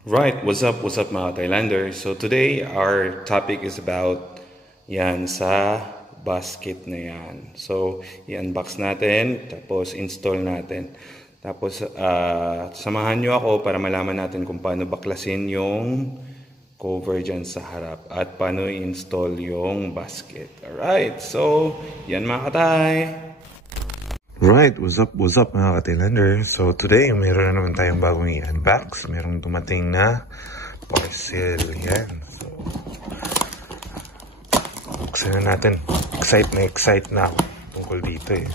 Right, what's up mga Thailander? So today our topic is about yan sa basket na yan. So i-unbox natin, tapos install natin. Tapos samahan nyo ako para malaman natin kung paano baklasin yung cover dyan sa harap at paano i-install yung basket. Alright, so yan mga katay. Right, what's up mga ka-Thailander? So today, mayroon na naman tayong bagong i-unbox. Mayroong dumating na parcel. Yan. So, buksan na natin. Excite na ako tungkol dito eh.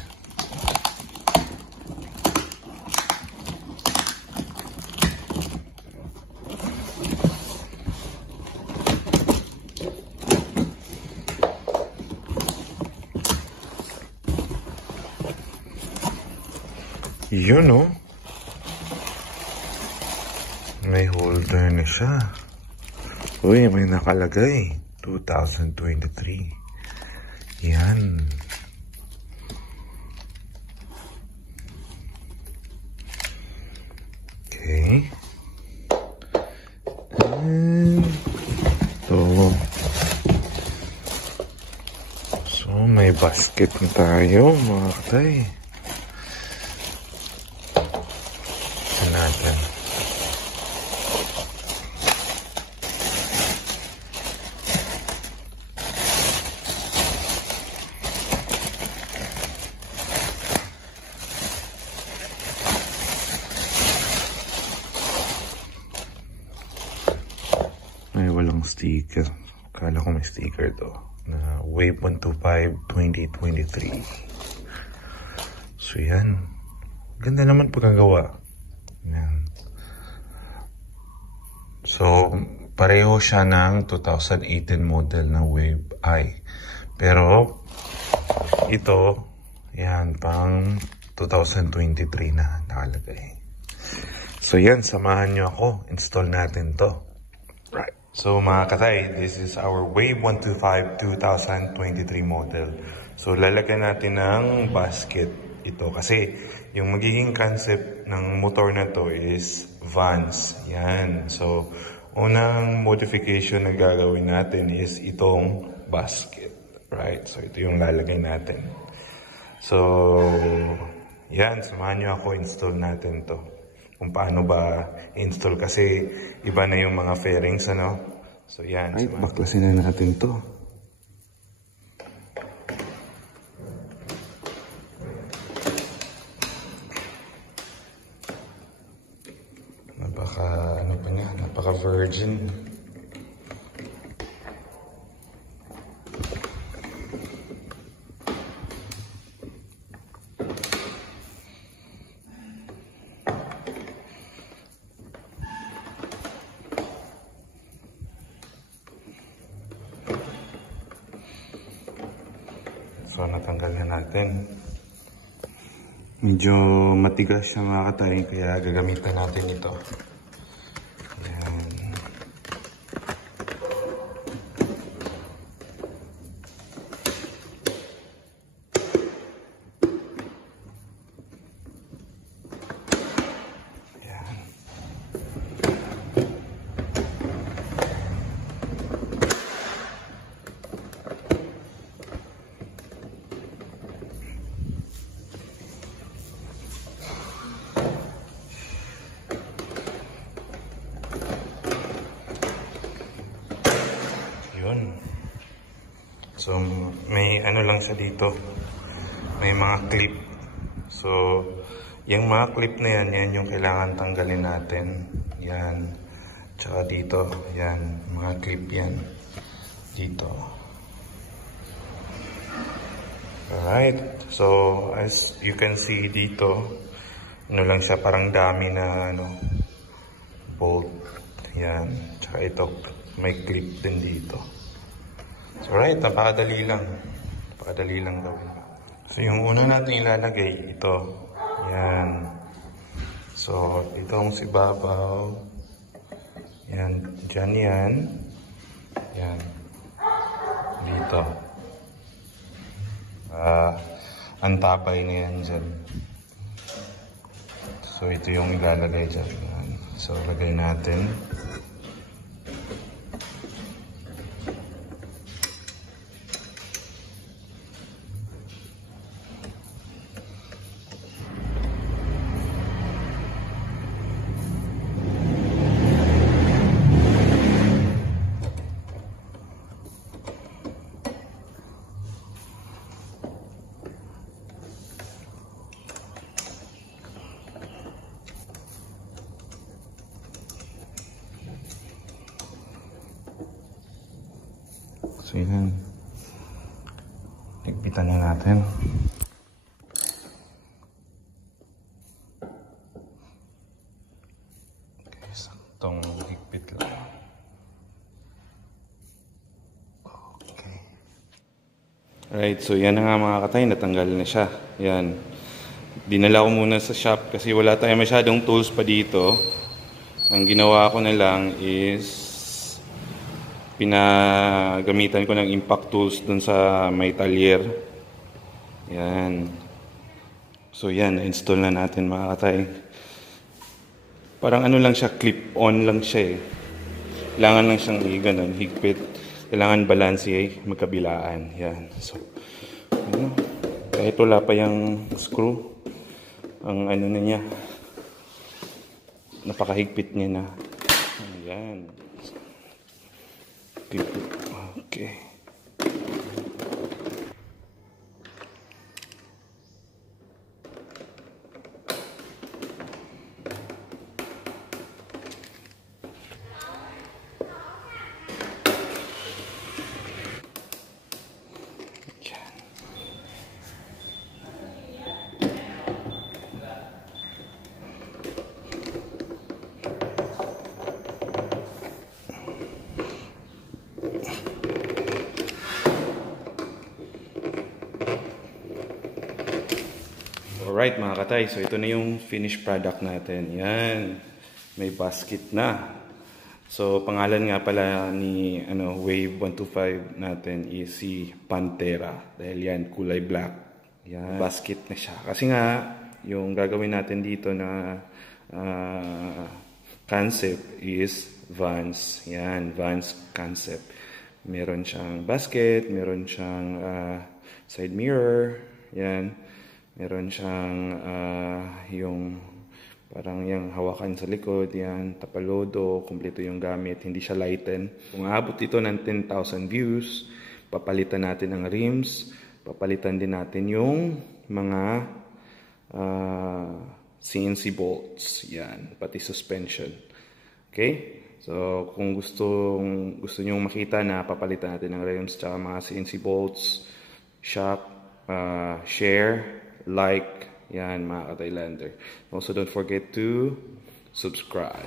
Yun o. May holder na siya. Uy, may nakalagay. 2023. Yan. Okay. And so may basket na tayo mga katay. Natin. Ay, walang sticker. Akala ko may sticker to. Na Wave 125 2023. So yan. Ganda naman pagkagawa. Yan. So, pareho siya ng 2018 model na Wave I. Pero, ito, yan, pang 2023 na nakalagay. So, yan, samahan nyo ako. Install natin to. Right. So, mga katay, this is our Wave 125 2023 model. So, lalagyan natin ng basket ito kasi yung magiging concept ng motor na to is Vans. Yan. So, unang modification na gagawin natin is itong basket. Right? So, ito yung lalagay natin. So, yan. Samahan nyo ako, install natin to. Kung paano ba install kasi iba na yung mga fairings, ano? So, yan. Ay, baklasin na natin to. Napaka-virgin. So, natanggal na natin. Medyo matigas siya mga katay, kaya gagamitan natin ito. So, may ano lang siya dito. May mga clip. So, yung mga clip na yan yung kailangan tanggalin natin. Yan. Tsaka dito, yan. Mga clip yan. Dito. Alright. So, as you can see dito, ano lang siya, parang dami na, bolt. Yan. Tsaka ito, may clip din dito. So, right, napakadali lang. Napakadali lang gawin. So, yung una natin ilalagay, ito. Yan. So, itong si babaw. Yan. Diyan yan. Yan. Dito. Ang tapay na yan dyan. So, ito yung ilalagay dyan. Yan. So, lagay natin. So yan, higpitan na natin. Okay, saktong higpit lang. Okay. Alright, so yan na nga mga katay, natanggal na siya. Yan. Dinala ko muna sa shop kasi wala tayong masyadong tools pa dito. Ang ginawa ko na lang is pinagamitan ko ng impact tools dun sa may talyer. Yan. So yan, install na natin mga katay. Parang ano lang siya, clip-on lang siya eh. Kailangan lang siyang ganun, higpit. Kailangan balanse eh, magkabilaan. Yan. So, ano, kahit wala pa yung screw, ang ano na niya, napakahigpit niya na. Ayan. Okay. Alright mga katay, so ito na yung finished product natin. Yan, may basket na. So pangalan nga pala ni Wave 125 natin is si Pantera. Dahil yan, kulay black. Yan, basket na siya. Kasi nga, yung gagawin natin dito na concept is Vans. Yan, Vans concept. Meron siyang basket, meron siyang side mirror. Yan. Meron siyang yung parang yung hawakan sa likod, yan, tapalodo, kumpleto yung gamit, hindi siya lighten. Kung aabot ito ng 10,000 views, papalitan natin ang rims, papalitan din natin yung mga CNC bolts, yan, pati suspension. Okay? So, kung gusto nyo makita na papalitan natin ang rims tsaka mga CNC bolts, shock, share, like, yan mga ka-Thailander. Also, don't forget to subscribe.